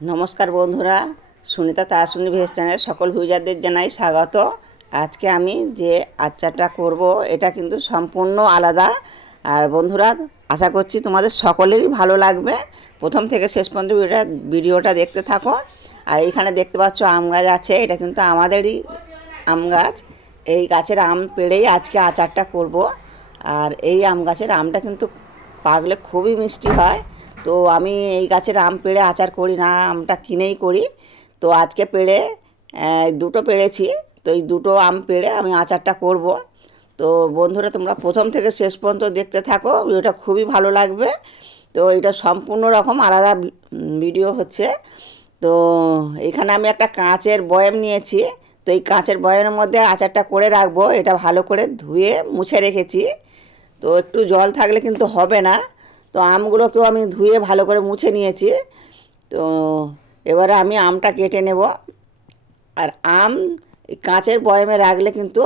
নমস্কার বন্ধুরা, Sunita তারাসুনি veg channel সকল ভিউজারদের জানাই স্বাগত। আজকে আমি যে আচারটা করব, এটা কিন্তু সম্পূর্ণ আলাদা। আর বন্ধুরা, আশা করছি তোমাদের সকলেরই ভালো লাগবে। প্রথম থেকে শেষ পর্যন্ত ভিডিওটা ভিডিওটা দেখতে থাকো। আর এইখানে দেখতে পাচ্ছ আম গাছ আছে, এটা কিন্তু আমাদেরই আম গাছ। এই গাছের আম পেড়েই আজকে আচারটা করব। আর এই আম গাছের আমটা কিন্তু পাকলে খুবই মিষ্টি হয়। তো আমি এই গাছের আম পেড়ে আচার করি না, আমটা কিনেই করি। তো আজকে পেড়ে দুটো পেড়েছি, তো এই দুটো আম পেড়ে আমি আচারটা করব। তো বন্ধুরা, তোমরা প্রথম থেকে শেষ পর্যন্ত দেখতে থাকো, ভিডিওটা খুবই ভালো লাগবে। তো এটা সম্পূর্ণ রকম আলাদা ভিডিও হচ্ছে। তো এখানে আমি একটা কাঁচের বয়াম নিয়েছি, তো এই কাঁচের বয়ামের মধ্যে আচারটা করে রাখব। এটা ভালো করে ধুয়ে মুছে রেখেছি। তো একটু জল থাকলে কিন্তু হবে না। তো আমগুলোকেও আমি ধুয়ে ভালো করে মুছে নিয়েছি। তো এবারে আমি আমটা কেটে নেব। আর আম কাঁচের বয়মে রাখলে কিন্তু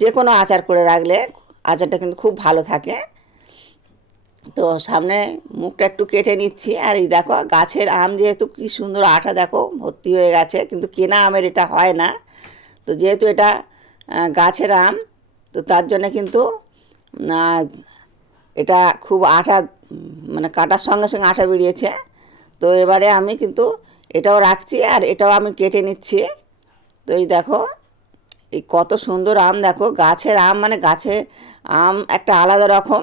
যে কোনো আচার করে রাখলে আচারটা কিন্তু খুব ভালো থাকে। তো সামনে মুখটা একটু কেটে নিচ্ছি। আর এই দেখো, গাছের আম যেহেতু কি সুন্দর আঠা দেখো, ভর্তি হয়ে গেছে, কিন্তু কেনা আমের এটা হয় না। তো যেহেতু এটা গাছের আম, তো তার জন্য কিন্তু এটা খুব আঠা মানে কাটার সঙ্গে সঙ্গে আঠা বেরিয়েছে। তো এবারে আমি কিন্তু এটাও রাখছি আর এটাও আমি কেটে নিচ্ছি। তো এই দেখো, এই কত সুন্দর আম, দেখো গাছের আম মানে গাছে আম একটা আলাদা রকম।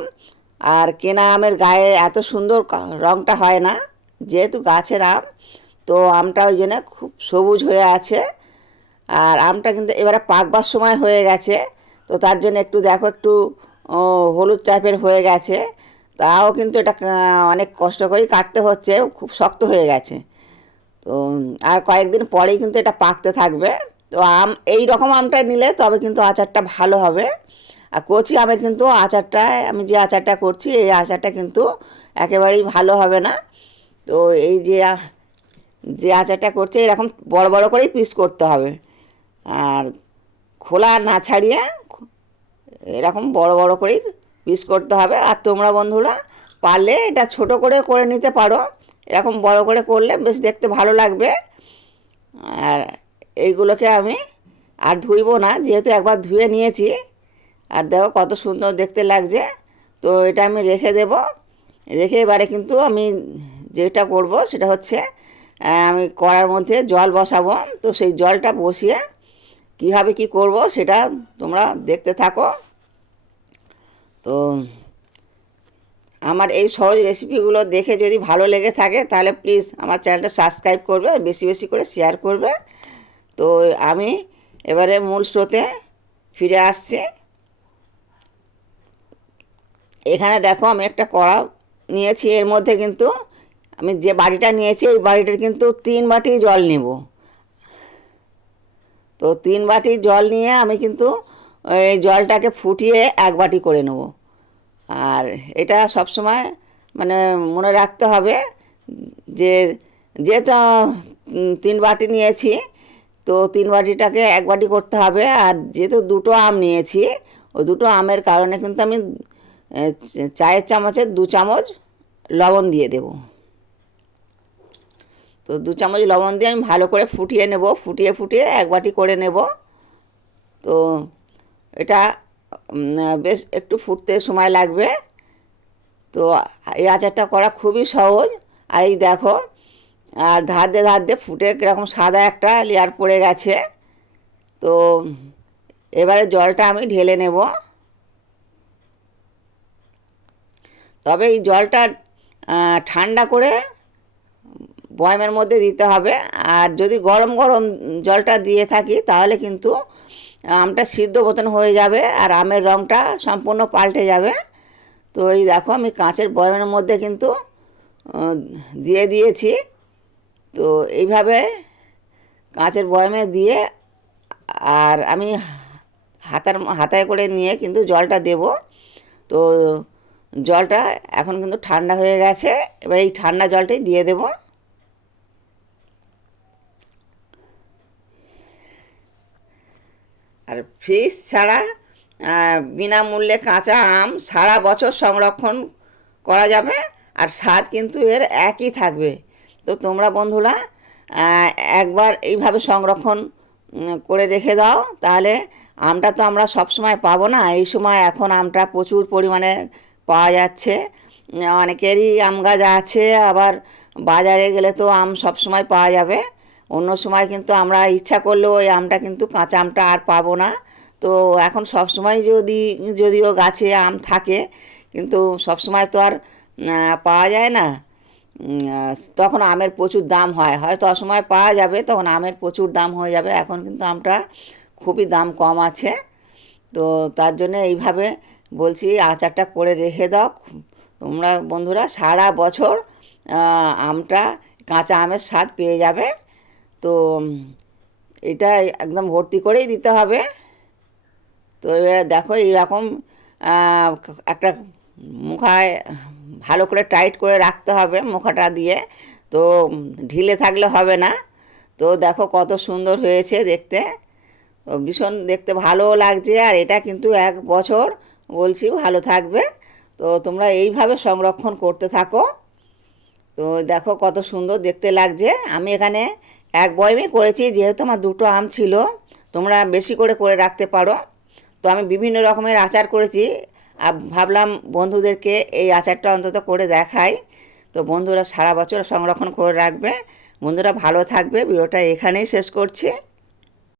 আর কেনা আমের গায়ে এত সুন্দর রঙটা হয় না, যেহেতু গাছের আম, তো আমটা ওই জন্য খুব সবুজ হয়ে আছে। আর আমটা কিন্তু এবারে পাকবার সময় হয়ে গেছে, তো তার জন্য একটু দেখো, একটু হলুদ টাইপের হয়ে গেছে। তাও কিন্তু এটা অনেক কষ্ট করেই কাটতে হচ্ছে, খুব শক্ত হয়ে গেছে। তো, আর কয়েকদিন পরেই কিন্তু এটা পাকতে থাকবে। তো আম, এই রকম আমটা নিলে তবে কিন্তু আচারটা ভালো হবে। আর কচি আমের কিন্তু আচারটা আমি যে আচারটা করছি, এই আচারটা কিন্তু একেবারেই ভালো হবে না। তো এই যে যে আচারটা করছে, এরকম বড় বড় করেই পিস করতে হবে। আর খোলা না ছাড়িয়ে এরকম বড় বড় করেই পিস করতে হবে। আর তোমরা বন্ধুরা পারলে এটা ছোট করে করে নিতে পারো। এরকম বড় করে করলে বেশ দেখতে ভালো লাগবে। আর এইগুলোকে আমি আর ধুইব না, যেহেতু একবার ধুয়ে নিয়েছি। আর দেখো কত সুন্দর দেখতে লাগছে। তো এটা আমি রেখে দেব। রেখে এবারে কিন্তু আমি যেটা করব সেটা হচ্ছে আমি কড়ার মধ্যে জল বসাবো। তো সেই জলটা বসিয়ে কীভাবে কি করব সেটা তোমরা দেখতে থাকো। তো আমার এই সহজ রেসিপিগুলো দেখে যদি ভালো লেগে থাকে, তাহলে প্লিজ আমার চ্যানেলটা সাবস্ক্রাইব করবে আর বেশি বেশি করে শেয়ার করবে। তো আমি এবারে মূল স্রোতে ফিরে আসছি। এখানে দেখো আমি একটা কড়া নিয়েছি, এর মধ্যে কিন্তু আমি যে বাড়িটা নিয়েছি, এই বাড়িটার কিন্তু তিন বাটি জল নেব। তো তিন বাটি জল নিয়ে আমি কিন্তু এই জলটাকে ফুটিয়ে এক বাটি করে নেব। আর এটা সবসময় মানে মনে রাখতে হবে যে যেহেতু তিন বাটি নিয়েছি, তো তিন বাটিটাকে এক বাটি করতে হবে। আর যেহেতু দুটো আম নিয়েছি, ওই দুটো আমের কারণে কিন্তু আমি চায়ের চামচের দু চামচ লবণ দিয়ে দেব। তো দু চামচ লবণ দিয়ে আমি ভালো করে ফুটিয়ে নেব। ফুটিয়ে ফুটিয়ে এক বাটি করে নেব। তো এটা বেশ একটু ফুটতে সময় লাগবে। তো এই আচারটা করা খুবই সহজ। আর এই দেখো, আর ধার দিয়ে ধার দিয়ে ফুটে কীরকম সাদা একটা লেয়ার পড়ে গেছে। তো এবারে জলটা আমি ঢেলে নেব। তবে এই জলটা ঠান্ডা করে বয়মের মধ্যে দিতে হবে। আর যদি গরম গরম জলটা দিয়ে থাকি, তাহলে কিন্তু আমটা সিদ্ধ মতন হয়ে যাবে আর আমের রঙটা সম্পূর্ণ পাল্টে যাবে। তো এই দেখো আমি কাঁচের বয়মের মধ্যে কিন্তু দিয়ে দিয়েছি। তো এইভাবে কাঁচের বয়মে দিয়ে আর আমি হাতার হাতায় করে নিয়ে কিন্তু জলটা দেব। তো জলটা এখন কিন্তু ঠান্ডা হয়ে গেছে, এবার এই ঠান্ডা জলটাই দিয়ে দেবো। আর ফ্রিজ ছাড়া বিনামূল্যে কাঁচা আম সারা বছর সংরক্ষণ করা যাবে আর স্বাদ কিন্তু এর একই থাকবে। তো তোমরা বন্ধুরা একবার এইভাবে সংরক্ষণ করে রেখে দাও। তাহলে আমটা তো আমরা সব সময় পাবো না। এই সময় এখন আমটা প্রচুর পরিমাণে পাওয়া যাচ্ছে। অনেকেরই আম গাছ আছে, আবার বাজারে গেলে তো আম সব সময় পাওয়া যাবে। অন্য সময় কিন্তু আমরা ইচ্ছা করলেও ওই আমটা কিন্তু কাঁচা আমটা আর পাবো না। তো এখন সব সময় যদি, যদিও গাছে আম থাকে, কিন্তু সব সময় তো আর পাওয়া যায় না। তখন আমের প্রচুর দাম হয়। হয়তো অসময় পাওয়া যাবে, তখন আমের প্রচুর দাম হয়ে যাবে। এখন কিন্তু আমটা খুবই দাম কম আছে। তো তার জন্য এইভাবে বলছি, আচারটা করে রেখে দাও। তোমরা বন্ধুরা, সারা বছর আমটা কাঁচা আমের স্বাদ পেয়ে যাবে। তো এটা একদম ভর্তি করেই দিতে হবে। তো এবার দেখো এইরকম একটা মুখায় ভালো করে টাইট করে রাখতে হবে মুখাটা দিয়ে। তো ঢিলে থাকলে হবে না। তো দেখো কত সুন্দর হয়েছে দেখতে। তো ভীষণ দেখতে ভালোও লাগছে আর এটা কিন্তু এক বছর বলছি ভালো থাকবে। তো তোমরা এইভাবে সংরক্ষণ করতে থাকো। তো দেখো কত সুন্দর দেখতে লাগছে। আমি এখানে এক বয়মে করেছি, যেহেতু আমার দুটো আম ছিল, তোমরা বেশি করে করে রাখতে পারো। তো আমি বিভিন্ন রকমের আচার করেছি, আর ভাবলাম বন্ধুদেরকে এই আচারটা অন্তত করে দেখাই। তো বন্ধুরা সারা বছর সংরক্ষণ করে রাখবে। বন্ধুরা ভালো থাকবে। ভিডিওটা এখানেই শেষ করছি।